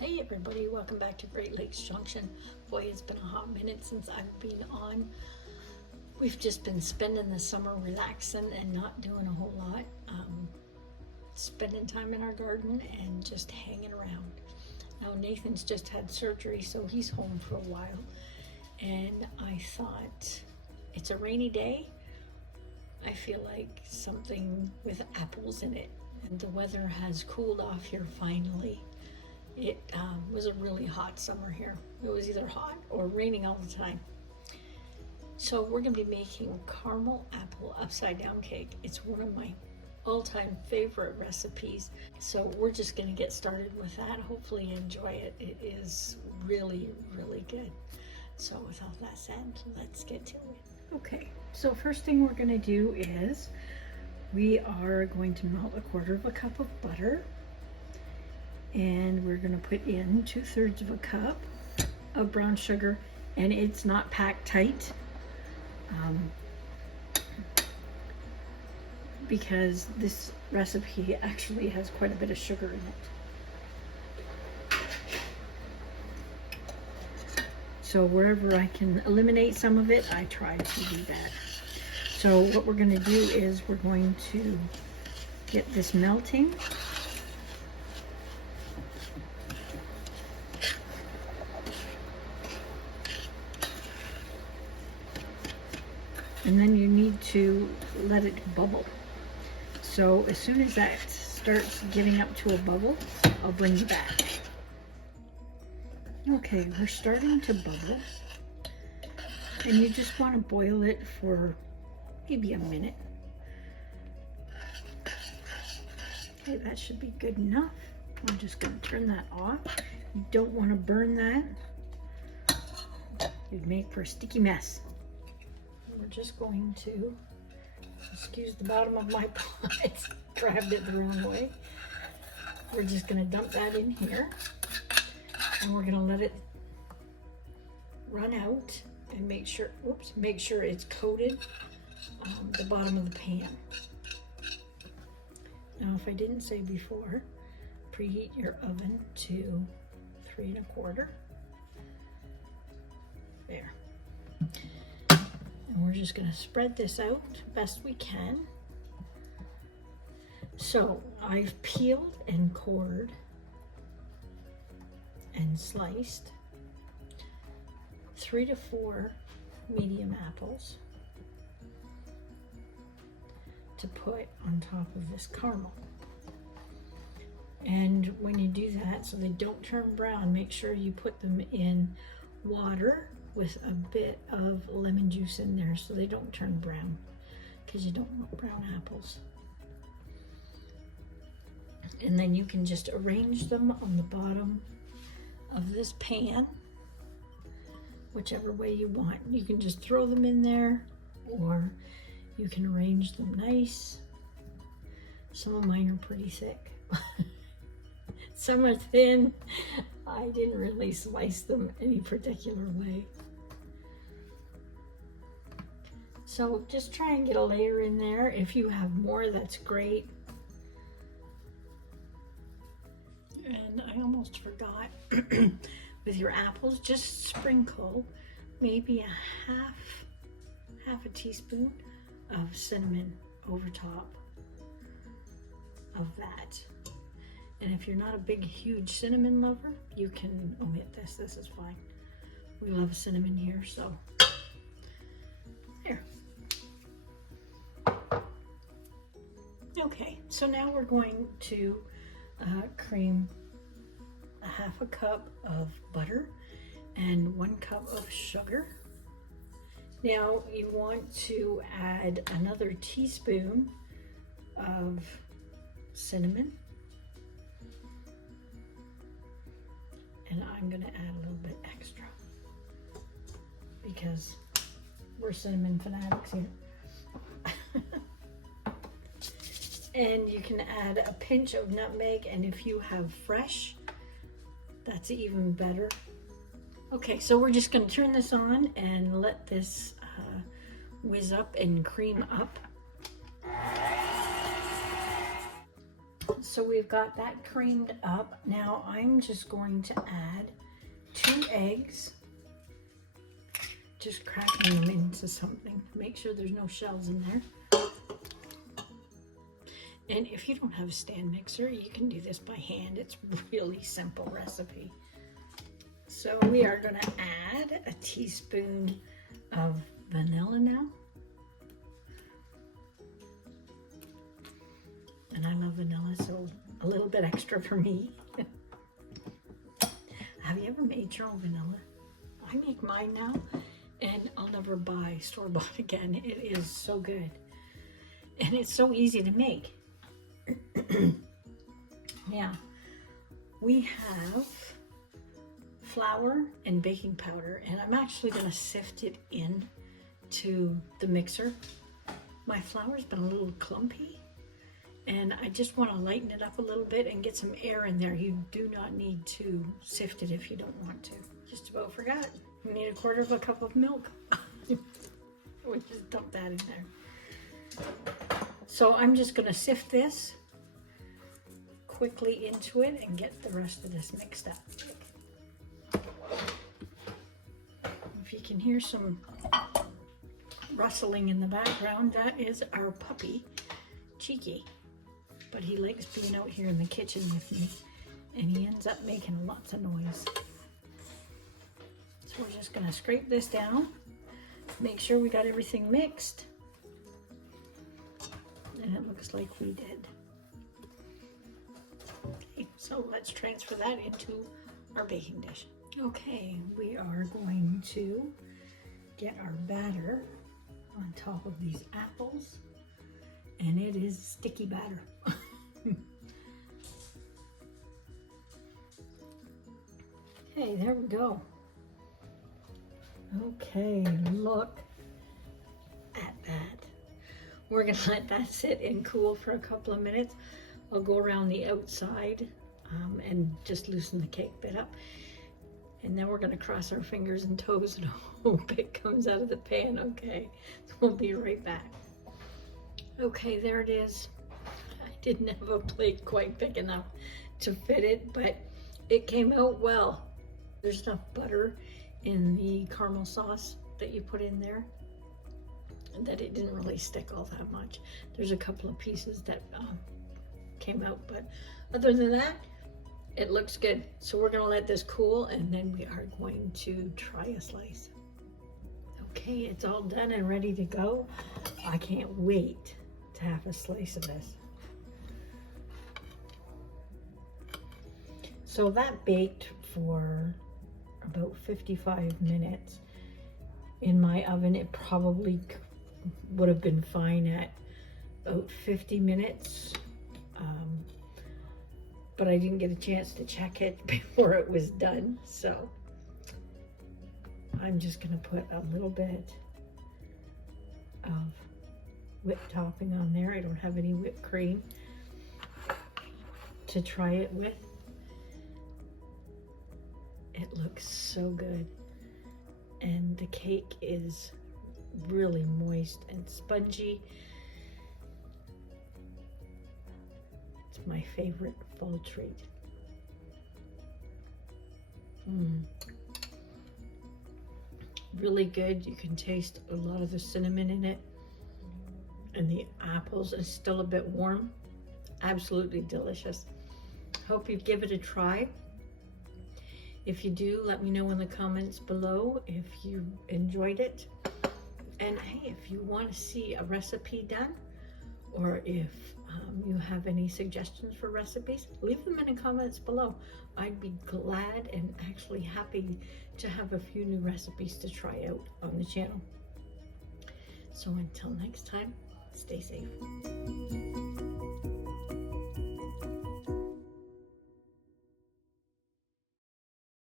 Hey everybody, welcome back to Great Lakes Junction. Boy, it's been a hot minute since I've been on. We've just been spending the summer relaxing and not doing a whole lot. Spending time in our garden and just hanging around. Now Nathan's just had surgery, so he's home for a while. And I thought, it's a rainy day. I feel like something with apples in it. And the weather has cooled off here finally. It was a really hot summer here. It was either hot or raining all the time. So we're gonna be making caramel apple upside down cake. It's one of my all-time favorite recipes. So we're just gonna get started with that. Hopefully you enjoy it. It is really, really good. So with all that said, let's get to it. Okay, so first thing we're gonna do is we are going to melt 1/4 cup of butter. And we're going to put in 2/3 cup of brown sugar, and it's not packed tight because this recipe actually has quite a bit of sugar in it. So wherever I can eliminate some of it, I try to do that. So what we're going to do is we're going to get this melting. And then you need to let it bubble. So as soon as that starts getting up to a bubble, I'll bring you back. Okay, we're starting to bubble. And you just want to boil it for maybe a minute. Okay, that should be good enough. I'm just going to turn that off. You don't want to burn that. It'd make for a sticky mess. We're just going to, excuse the bottom of my pot, grabbed it the wrong way. We're just going to dump that in here, and we're going to let it run out and make sure, make sure it's coated the bottom of the pan. Now, if I didn't say before, preheat your oven to 3 1/4. There. And we're just going to spread this out best we can. So I've peeled and cored and sliced 3 to 4 medium apples to put on top of this caramel. And when you do that, so they don't turn brown, make sure you put them in water with a bit of lemon juice in there so they don't turn brown, because you don't want brown apples. And then you can just arrange them on the bottom of this pan, whichever way you want. You can just throw them in there, or you can arrange them nice. Some of mine are pretty thick. Some are thin. I didn't really slice them any particular way. So just try and get a layer in there. If you have more, that's great. And I almost forgot, with your apples, just sprinkle maybe a half a teaspoon of cinnamon over top of that. And if you're not a big, huge cinnamon lover, you can omit this. This is fine. We love cinnamon here, so there. Okay, so now we're going to cream a 1/2 cup of butter and 1 cup of sugar. Now you want to add another teaspoon of cinnamon. And I'm going to add a little bit extra because we're cinnamon fanatics here. And you can add a pinch of nutmeg, and if you have fresh, that's even better. Okay, so we're just going to turn this on and let this whiz up and cream up. So we've got that creamed up. Now I'm just going to add 2 eggs. Just cracking them into something. Make sure there's no shells in there. And if you don't have a stand mixer, you can do this by hand. It's a really simple recipe. So we are going to add a teaspoon of vanilla now. And I love vanilla, so a little bit extra for me. Have you ever made your own vanilla? I make mine now, and I'll never buy store-bought again. It is so good. And it's so easy to make. Yeah. We have flour and baking powder, and I'm actually going to sift it in to the mixer. My flour's been a little clumpy, and I just want to lighten it up a little bit and get some air in there. You do not need to sift it if you don't want to. Just about forgot. We need 1/4 cup of milk. We'll just dump that in there. So I'm just going to sift this quickly into it and get the rest of this mixed up. If you can hear some rustling in the background, that is our puppy, Cheeky. But he likes being out here in the kitchen with me, and he ends up making lots of noise. So we're just going to scrape this down, make sure we got everything mixed, and it looks like we did. Okay, so let's transfer that into our baking dish. Okay, we are going to get our batter on top of these apples, and it is sticky batter. Okay, there we go. Okay, look at that. We're gonna let that sit and cool for a couple of minutes. I'll go around the outside and just loosen the cake bit up. And then we're gonna cross our fingers and toes and hope it comes out of the pan okay. So we'll be right back. Okay, there it is. I didn't have a plate quite big enough to fit it, but it came out well. There's enough butter in the caramel sauce that you put in there that it didn't really stick all that much. There's a couple of pieces that came out, but other than that, it looks good. So we're gonna let this cool, and then we are going to try a slice. Okay, it's all done and ready to go. I can't wait to have a slice of this. So that baked for about 55 minutes in my oven. It probably would have been fine at about 50 minutes. But I didn't get a chance to check it before it was done. So I'm just gonna put a little bit of whipped topping on there. I don't have any whipped cream to try it with. It looks so good. And the cake is really moist and spongy. It's my favorite fall treat. Really good. You can taste a lot of the cinnamon in it. And the apples is still a bit warm. Absolutely delicious. Hope you give it a try. If you do, let me know in the comments below if you enjoyed it. And hey, if you want to see a recipe done, or if you have any suggestions for recipes, leave them in the comments below. I'd be glad and actually happy to have a few new recipes to try out on the channel. So until next time, stay safe.